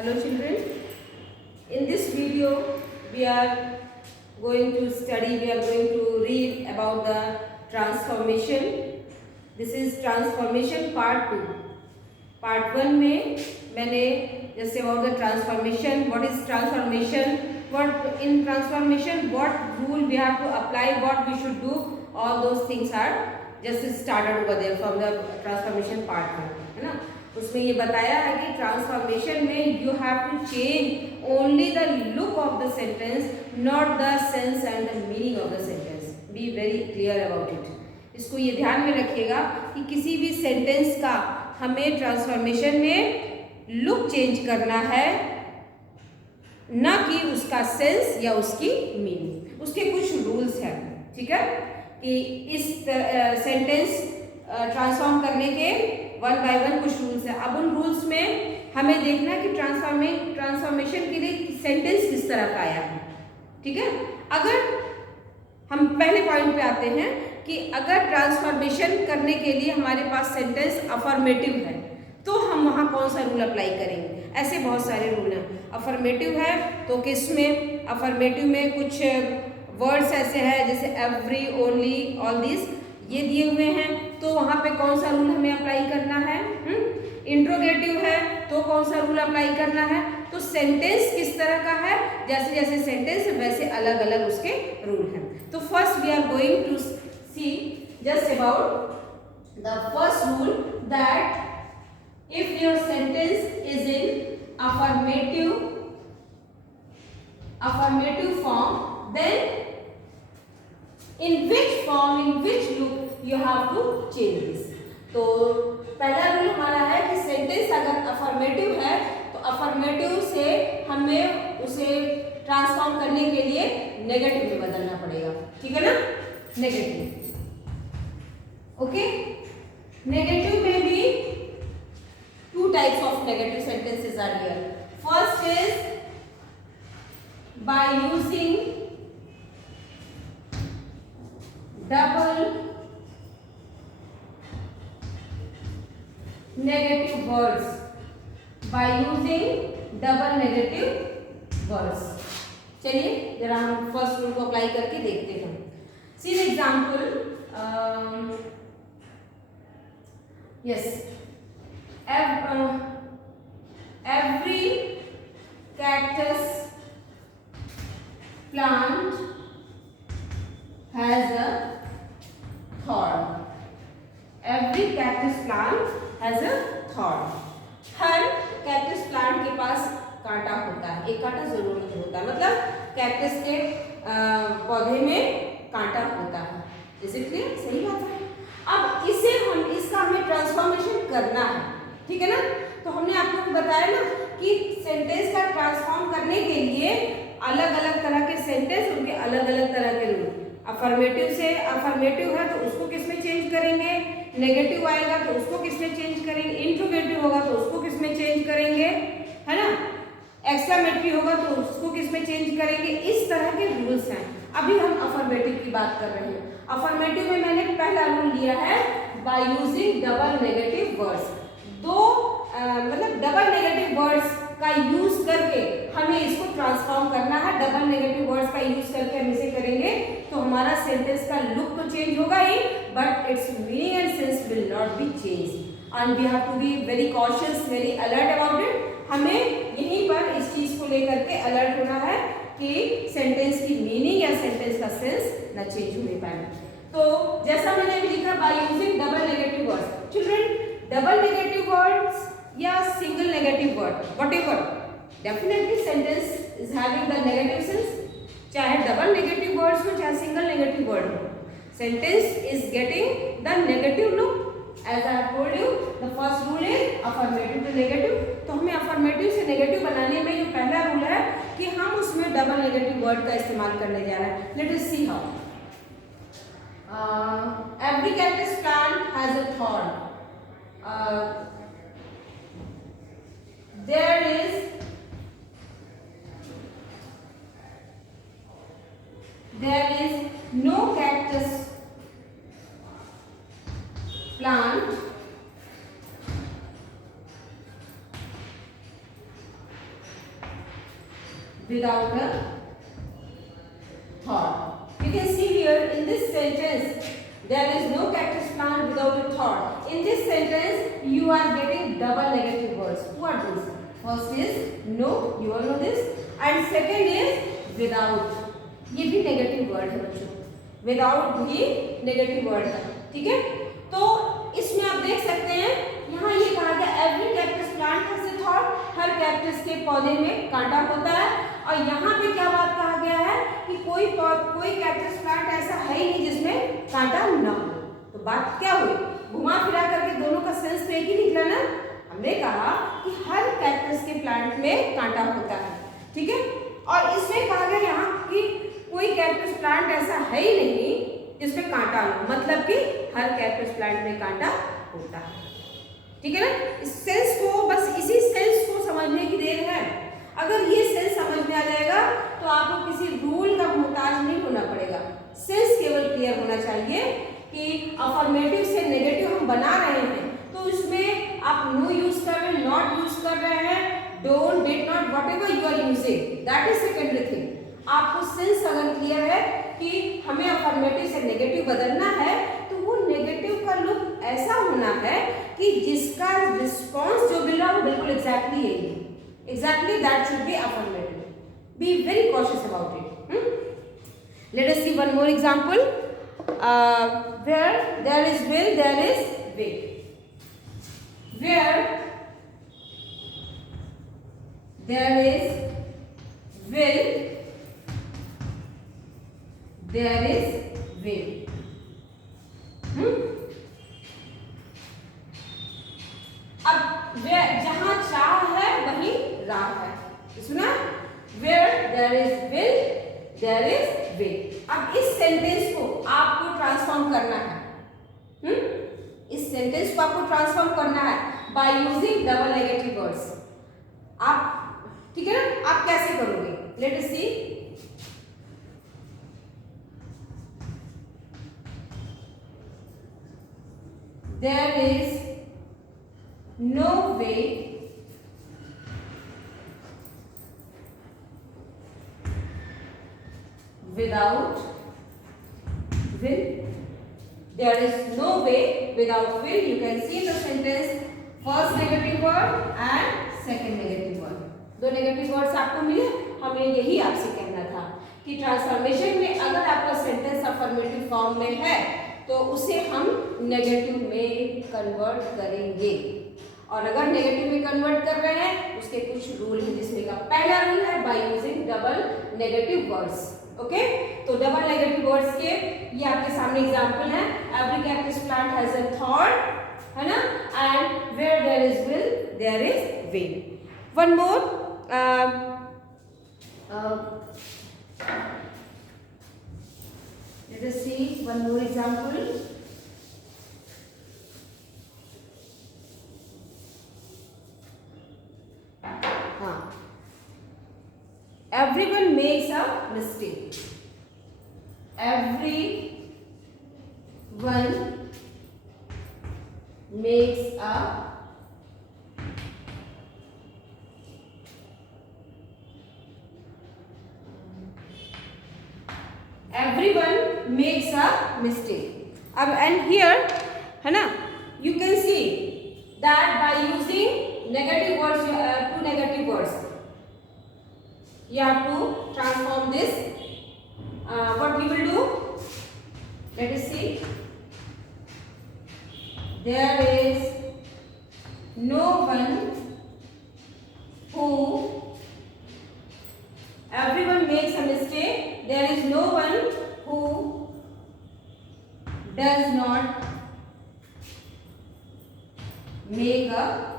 Hello children, in this video we are going to read about the transformation. This is transformation part 2. Part 1 में मैंने जैसे about the transformation, what is transformation, what in transformation, what rule we have to apply, what we should do, all those things are just started over there from the transformation part 1, है ना. उसमें ये बताया है कि transformation में you have to change only the look of the sentence, not the sense and the meaning of the sentence. Be very clear about it. इसको ये ध्यान में रखिएगा कि किसी भी सेंटेंस का हमें ट्रांसफॉर्मेशन में लुक चेंज करना है, ना कि उसका सेंस या उसकी मीनिंग. उसके कुछ रूल्स हैं, ठीक है, कि इस सेंटेंस ट्रांसफॉर्म करने के वन बाय वन कुछ रूल्स हैं. अब उन रूल्स में हमें देखना है कि ट्रांसफॉर्मेशन के लिए सेंटेंस किस तरह का आया है. ठीक है, अगर हम पहले पॉइंट पे आते हैं कि अगर ट्रांसफॉर्मेशन करने के लिए हमारे पास सेंटेंस अफर्मेटिव है तो हम वहाँ कौन सा रूल अप्लाई करेंगे. ऐसे बहुत सारे रूल हैं. अफर्मेटिव है तो किस में, अफर्मेटिव में कुछ वर्ड्स ऐसे हैं जैसे एवरी, ओनली, ऑल दिस ये दिए हुए हैं, तो वहाँ पे कौन सा रूल हमें अप्लाई करना है. इंट्रोगेटिव है तो कौन सा रूल अप्लाई करना है. तो सेंटेंस किस तरह का है, जैसे जैसे सेंटेंस वैसे अलग अलग उसके रूल हैं. तो first we are going to see just about the first rule that if your sentence is in affirmative form, then in which form, in which look you have to change this. तो पहला रूल हमारा है कि सेंटेंस अगर अफर्मेटिव है तो अफर्मेटिव से हमें उसे ट्रांसफॉर्म करने के लिए नेगेटिव में बदलना पड़ेगा. ठीक है ना, नेगेटिव. ओके, नेगेटिव में भी two types of negative sentences are here. First is by using double negative words. By using double negative words. चलिए जरा हम फर्स्ट रूल को अप्लाई करके देखते हैं. See an example. Yes, every cactus plant has a thorn. Every cactus plant has a thorn. Her cactus plant के पास कांटा होता है. एक कांटा जरूर नहीं होता, मतलब कैक्टस के पौधे में कांटा होता है. इसलिए सही बात है. अब इसे इसका हमें ट्रांसफॉर्मेशन करना है. ठीक है ना. तो हमने आपको बताया ना कि सेंटेंस का ट्रांसफॉर्म करने के लिए अलग अलग तरह के सेंटेंस, उनके अलग अलग तरह के रूल. अफर्मेटिव से, अफर्मेटिव है तो उसको किस में चेंज करेंगे, नेगेटिव आएगा तो उसको किस में चेंज करेंगे, इंट्रोगेटिव होगा तो उसको किस में चेंज करेंगे, है ना, एक्सक्लेमेटरी होगा तो उसको किस में चेंज करेंगे. इस तरह के रूल्स हैं. अभी हम अफर्मेटिव की बात कर रहे हैं. अफर्मेटिव में मैंने पहला रूल लिया है by using double negative words. दो मतलब डबल नेगेटिव वर्ड्स का यूज करके हमें इसको ट्रांसफॉर्म करना है. डबल नेगेटिव वर्ड्स का यूज करके हम इसे करेंगे तो हमारा सेंटेंस का लुक तो चेंज होगा ही, but it's meaning and sense will not be change. And we have to be very cautious, very alert about it. हमें यहीं पर इस चीज को लेकर के अलर्ट होना है कि सेंटेंस की मीनिंग या सेंटेंस का सेंस न चेंज होने पाए. तो जैसा मैंने अभी लिखा by using double negative words. Children, double negative words या single negative word, whatever, definitely sentence is having the negative sense. चाहे डबल नेगेटिव वर्ड्स हो चाहे सिंगल नेगेटिव वर्ड हो, sentence is getting the negative look. As I have told you the first rule is affirmative to negative. तो हमें अफर्मेटिव से नेगेटिव बनाने में जो पहला रूल है कि हम उसमें डबल नेगेटिव वर्ड का इस्तेमाल करने जा रहे हैं. Late us see how. Every cactus plant has a thorn. There is no cactus plant without a thought. You can see here in this sentence there is no cactus plant without a thought. In this sentence you are getting double negative words. What are those? First is no, you all know this, and second is without. ये भी negative word है बच्चों, विदाउट भी negative word है, ठीक है। तो इसमें आप देख सकते हैं यहाँ ये कहा गया every cactus plant has a thought, हर कैक्टस के पौधे में कांटा होता है। और यहाँ पे क्या बात कहा गया है कि कोई कैक्टस प्लांट ऐसा है ही नहीं जिसमें कांटा ना हो। तो बात क्या हुई, घुमा फिरा करके दोनों का सेंस तो एक ही निकला ना। हमने कहा कि हर कैक्टस के प्लांट में कांटा होता है, ठीक है। और इसमें कहा गया यहाँ कि कोई कैक्टस प्लांट ऐसा है ही नहीं जिसमें कांटा हो, मतलब कि हर कैक्टस प्लांट में कांटा होता है, ठीक है ना। इस सेंस को, बस इसी सेंस को समझने की देर है। अगर ये सेंस समझ में आ जाएगा तो आपको किसी रूल का मोहताज नहीं होना पड़ेगा। सेंस केवल क्लियर होना चाहिए कि अफर्मेटिव से नेगेटिव हम बना रहे हैं तो इसमें आप नो यूज कर रहे हैं, नॉट यूज कर रहे हैं, don't, did not, whatever you are using, that is secondary thing. आपको सेंस अगर क्लियर है कि हमें अफर्मेटिव से नेगेटिव बदलना है तो वो नेगेटिव का लुक ऐसा होना है कि जिसका रिस्पॉन्स जो मिल रहा है वो बिल्कुल एग्जैक्टली यही है। Exactly, that should be affirmative. Be very cautious about it. Let us see one more example. Where there is will, there is way. Where there is will, there is way. अब जहां चाह है वहीं राह है, सुना। Where there is will, there is way. अब इस सेंटेंस को आपको ट्रांसफॉर्म करना है। इस सेंटेंस को आपको ट्रांसफॉर्म करना है by using double negative words. आप, ठीक है ना, आप कैसे करोगे? Let us see. There is no way without will. There is no way without will. You can see the sentence, first negative word and second negative word. दो negative words आपको मिले। हमें यही आपसे कहना था कि ट्रांसफॉर्मेशन में अगर आपका सेंटेंस अफर्मेटिव फॉर्म में है तो उसे हम नेगेटिव में कन्वर्ट करेंगे। और अगर नेगेटिव में कन्वर्ट कर रहे हैं उसके कुछ रूल हैं, जिसमें का पहला रूल है by using double negative words. Okay, तो डबल नेगेटिव वर्ड्स के ये आपके सामने एग्जांपल है। Every cactus plant has a थॉट, है ना, and where there is will there is way. One more, let us see one more example. Everyone makes a mistake. Everyone makes a mistake. And here, है ना, you can see that by using negative words, two negative words, you have to transform this. What we will do? Let us see. There is no one who, everyone makes a mistake. There is no one who does not make a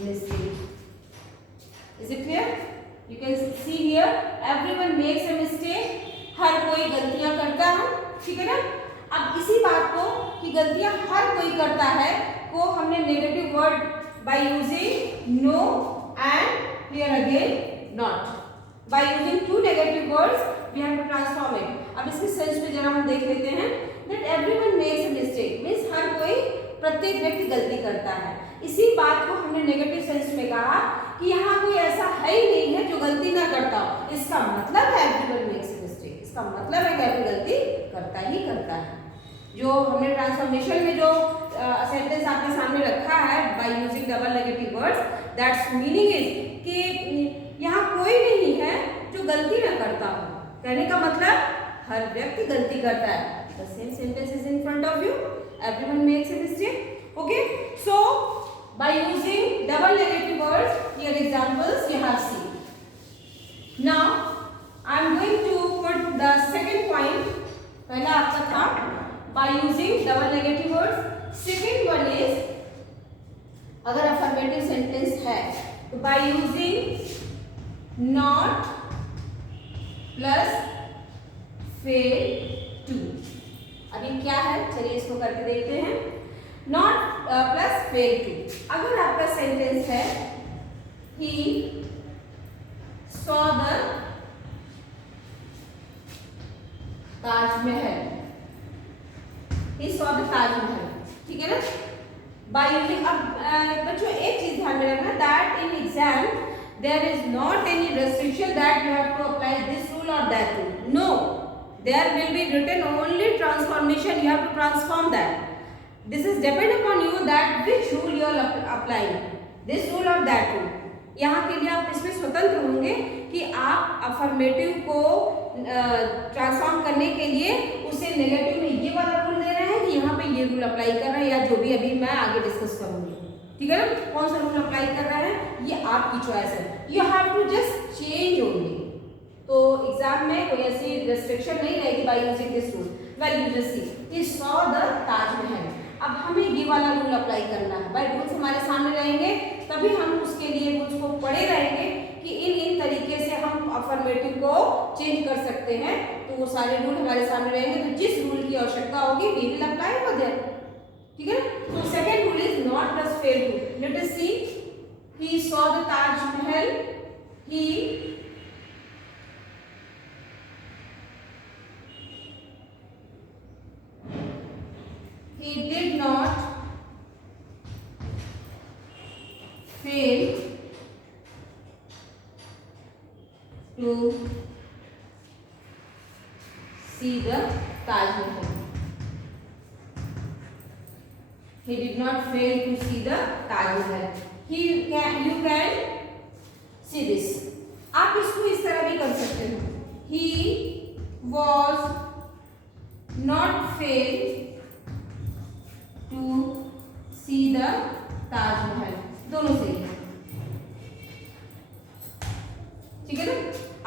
mistake. Is it clear? You can see here, everyone makes a mistake. हर कोई गलतियां करता है, ठीक है ना। अब इसी बात को कि गलतियां हर कोई करता है को हमने negative word by using no and here again not, by using two negative words we have to transform it. अब इसके सेंस में जरा हम देख लेते हैं। That everyone makes a mistake means हर कोई, प्रत्येक व्यक्ति गलती करता है। इसी बात को हमने नेगेटिव सेंस में कहा कि यहाँ कोई ऐसा है ही नहीं है जो गलती ना करता हो। इसका मतलब है एवरीवन मेक्स मिस्टेक, इसका मतलब है कि कोई गलती करता ही करता है। जो हमने ट्रांसफॉर्मेशन में जो सेंटेंस आपके सामने रखा है by using double negative words, that's meaning is कि यहाँ कोई नहीं है जो गलती ना करता हो। कहने का मतलब हर व्यक्ति गलती करता है। The same sentence is in front of you. Everyone makes a mistake. Okay. So by using double negative words, here examples you have seen. Now I am going to put the second point. पहला आपका था by using double negative words. Second one is अगर affirmative sentence है तो by using not plus fail to. अभी क्या है, चलिए इसको करके देखते हैं। Not plus fail to. अगर आपका सेंटेंस है he saw the Taj Mahal, he saw the Taj Mahal, ठीक है ना। By using, अब बच्चों एक चीज ध्यान में रखना, that in exam there is not any restriction that you have to apply this rule or that rule. No, there will be written only transformation. You have to transform that. This is depend upon you that which rule you are applying, this rule or that rule. यहाँ के लिए आप इसमें स्वतंत्र होंगे कि आप अफर्मेटिव को ट्रांसफॉर्म करने के लिए उसे नेगेटिव में ये वाला रूल दे रहे हैं कि यहाँ पे ये रूल अप्लाई कर रहे हैं, या जो भी अभी मैं आगे डिस्कस करूंगी, ठीक है ना। कौन सा रूल अप्लाई कर रहे हैं ये आपकी चॉइस है। You have to just change only. तो एग्जाम में कोई ऐसी रेस्ट्रिक्शन नहीं रहेगी by using this rule. Well you just see he saw the Taj Mahal. अब हमें ये वाला रूल अप्लाई करना है। बाय रूल्स हमारे सामने रहेंगे तभी हम उसके लिए रूल्स को पढ़े रहेंगे कि इन तरीके से हम अफर्मेटिव को चेंज कर सकते हैं। तो वो सारे रूल हमारे सामने रहेंगे, तो जिस रूल की आवश्यकता होगी we will apply for that, ठीक है। तो second rule is not plus fail to. Let us see he saw the Taj Mahal, he did not fail to see the Taj Mahal. He did not fail to see the Taj Mahal. You can see this. आप इसको इस तरह भी कर सकते हो। He was not failed to see the Taj Mahal. दोनों सही है, ठीक है ना।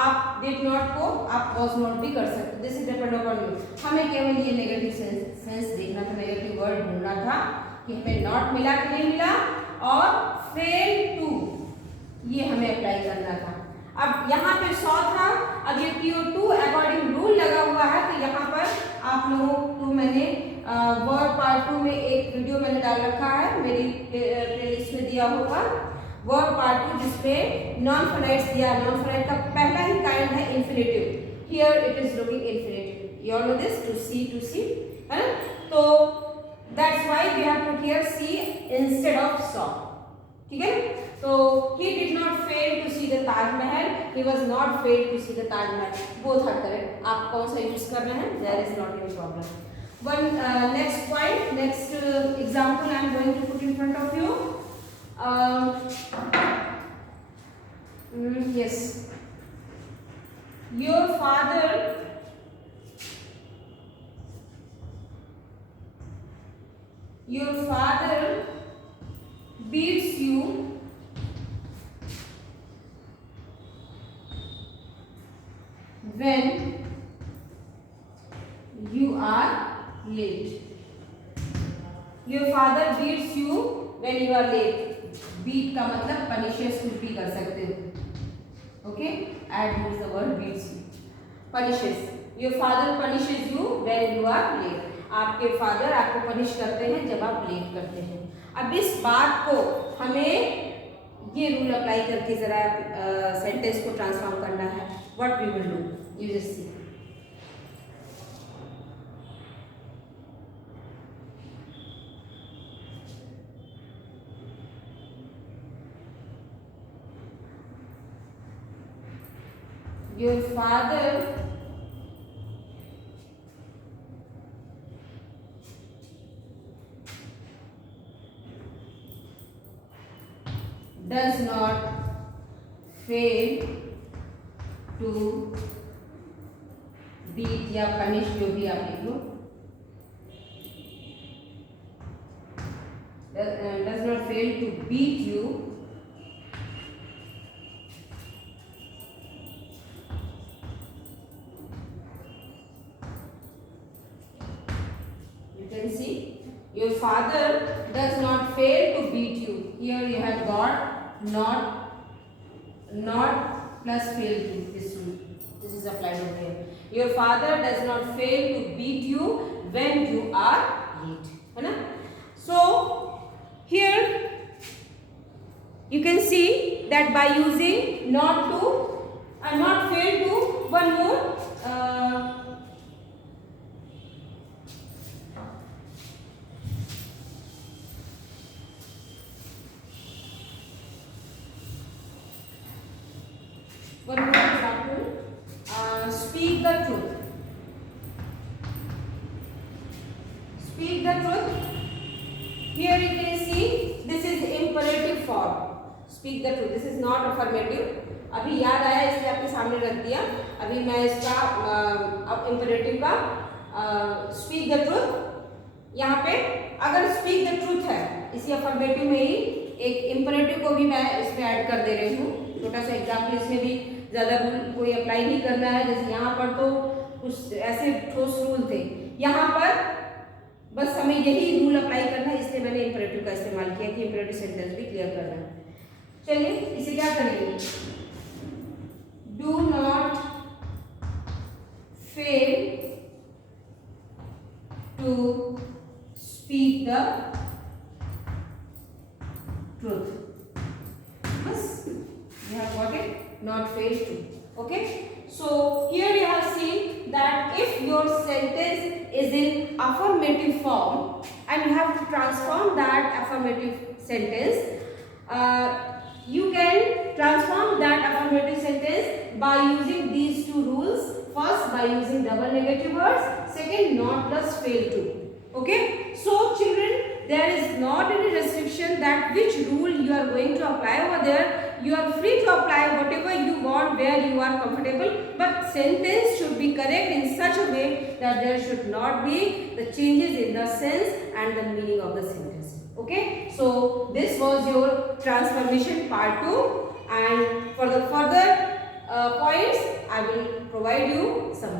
आप डिड नॉट को आप वॉज नॉट भी कर सकते, this is depend upon you. हमें केवल ये नेगेटिव सेंस देखना था, नेगेटिव वर्ड ढूंढना था कि हमें नॉट मिला कि नहीं मिला, और फेल टू ये हमें अप्लाई करना था। अब यहाँ पे 100 था, अब ये PO2 अकॉर्डिंग रूल लगा हुआ है। तो यहाँ पर आप लोगों को मैंने वर्ड पार्ट 2 में एक वीडियो मैंने डाल रखा है, मेरी प्लेलिस्ट में दिया होगा वर्ड पार्ट 2, जिसमें नॉन फाइनाइट्स दिया। नॉन फाइनाइट का पहला ही काइंड है infinitive. Here it is looking infinitive, you all know this, to see, है ना। तो that's why we have put here see instead of saw, ठीक है। तो he did not fail to see the Taj Mahal, he was not failed to see the Taj Mahal, both are correct। आप कौन सा यूज कर रहे हैं, there is not any problem। One next point, next example I am going to put in front of you। Yes, your father beats you when you are late। Your father beats you when you are late। beat का मतलब punishes कुछ भी कर सकते हो, okay। add means the word beats you, punishes। your father punishes you when you are late। आपके फादर आपको पनिश करते हैं जब आप लेट करते हैं। अब इस बात को हमें ये रूल अप्लाई करके जरा सेंटेंस को ट्रांसफॉर्म करना है। What we will do, you just see. your father does not fail to beat या punish, जो भी आप लिख लो, does not fail to beat you can see your father does not fail to beat you. Here you have got not plus fail to, this rule, this is applied over here. Your father does not fail to beat you when you are late, है ना? So here you can see that by using not to and not fail to, one more example, speak the truth. Speak the truth. Here you can see this is imperative form. Speak the truth. This is not affirmative. अभी याद आया इसलिए आपके सामने रख दिया. अभी मैं इसका imperative का speak the truth. यहाँ पे अगर speak the truth है, इसी affirmative में ही एक imperative को भी मैं इसमें ऐड कर दे रही हूँ. छोटा सा एग्जाम्पल, इसमें भी ज़्यादा रूल कोई अप्लाई नहीं करना है. जैसे यहाँ पर तो कुछ ऐसे ठोस रूल थे, यहाँ पर बस हमें यही रूल अप्लाई करना है, इसलिए मैंने इम्परेटिव का इस्तेमाल किया कि इम्परेटिव सेंटेंस भी क्लियर करना है. चलिए इसे क्या करेंगे, do not fail to speak the truth. बस you have got it, not fail to. Okay, so here you have seen that if your sentence is in affirmative form and you have to transform that affirmative sentence, you can transform that affirmative sentence by using these two rules. First, by using double negative words. Second, not plus fail to. Okay, so children, there is not any restriction that which rule you are going to apply over there. You are free to apply whatever you want where you are comfortable, but sentence should be correct in such a way that there should not be the changes in the sense and the meaning of the sentence. Okay, so this was your transformation part 2, and for the further points I will provide you some